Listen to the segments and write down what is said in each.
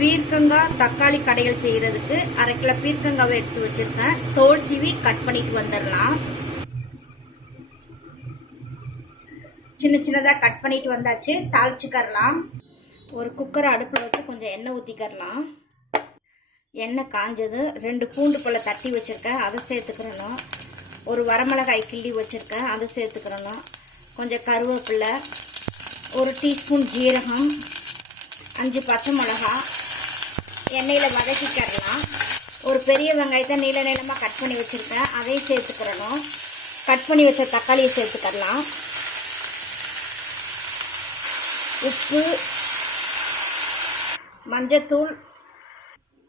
பீர்க்கங்காய் தக்காளி கடைகள் செய்கிறதுக்கு அரை கிலோ பீர்க்கங்காவை எடுத்து வச்சுருக்கேன். தோல் சீவி கட் பண்ணிட்டு வந்துடலாம். சின்ன சின்னதாக கட் பண்ணிட்டு வந்தாச்சு. தாளிச்சுக்கரலாம். ஒரு குக்கரை அடுப்பில் வச்சு கொஞ்சம் எண்ணெய் ஊற்றிக்கரலாம் எண்ணெய் காஞ்சது. ரெண்டு பூண்டு பழம் தட்டி வச்சுருக்கேன். அதை சேர்த்துக்கிறணும். ஒரு வரமிளகாய் கிள்ளி வச்சுருக்கேன். அதை சேர்த்துக்கிறணும். கொஞ்சம் கருவேப்பிலை ஒரு டீஸ்பூன் ஜீரகம் அஞ்சு பச்சை மிளகா எண்ணெயில் வதக்கிக்கிறலாம். ஒரு பெரிய வெங்காயத்தை நீள நீளமாக கட் பண்ணி வச்சுருக்கேன். அதையும் சேர்த்துக்கிறணும். கட் பண்ணி வச்ச தக்காளியை சேர்த்துக்கிறலாம் உப்பு மஞ்சத்தூள்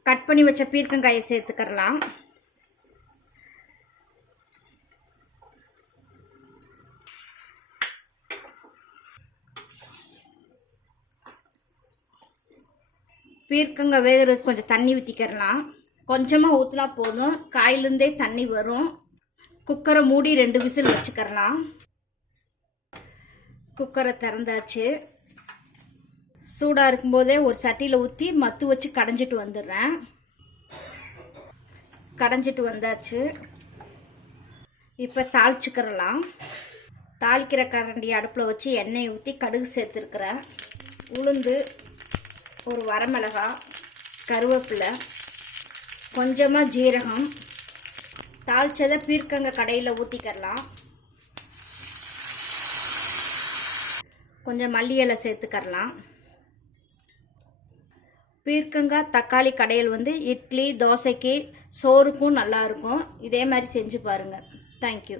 கட் பண்ணி வச்ச பீர்க்கங்காயை சேர்த்துக்கிறலாம் பீர்க்கங்காய் வேகிறதுக்கு கொஞ்சம் தண்ணி ஊற்றிக்கிறலாம் கொஞ்சமாக ஊற்றினா போதும். காயிலேருந்தே தண்ணி வரும். குக்கரை மூடி ரெண்டு விசில் வச்சுக்கிறலாம் குக்கரை திறந்தாச்சு. சூடாக இருக்கும்போதே ஒரு சட்டியில் ஊற்றி மத்து வச்சு கடைஞ்சிட்டு வந்துடுறேன். கடைஞ்சிட்டு வந்தாச்சு. இப்போ தாளிச்சுக்கிறலாம் தாளிக்கிற கரண்டி அடுப்பில் வச்சு எண்ணெய் ஊற்றி கடுகு சேர்த்துருக்குறேன். உளுந்து ஒரு வரமிளகாய் கருவேப்பிலை கொஞ்சமாக ஜீரகம் தாளிச்சதை பீர்க்கங்க கடையில் ஊற்றிக்கிறலாம் கொஞ்சம் மல்லி இலை சேர்த்துக்கரலாம் பீர்க்கங்காய் தக்காளி கடையில் வந்து இட்லி தோசைக்கு சோறுக்கும் நல்லாயிருக்கும் இதே மாதிரி செஞ்சு பாருங்கள் தேங்க்யூ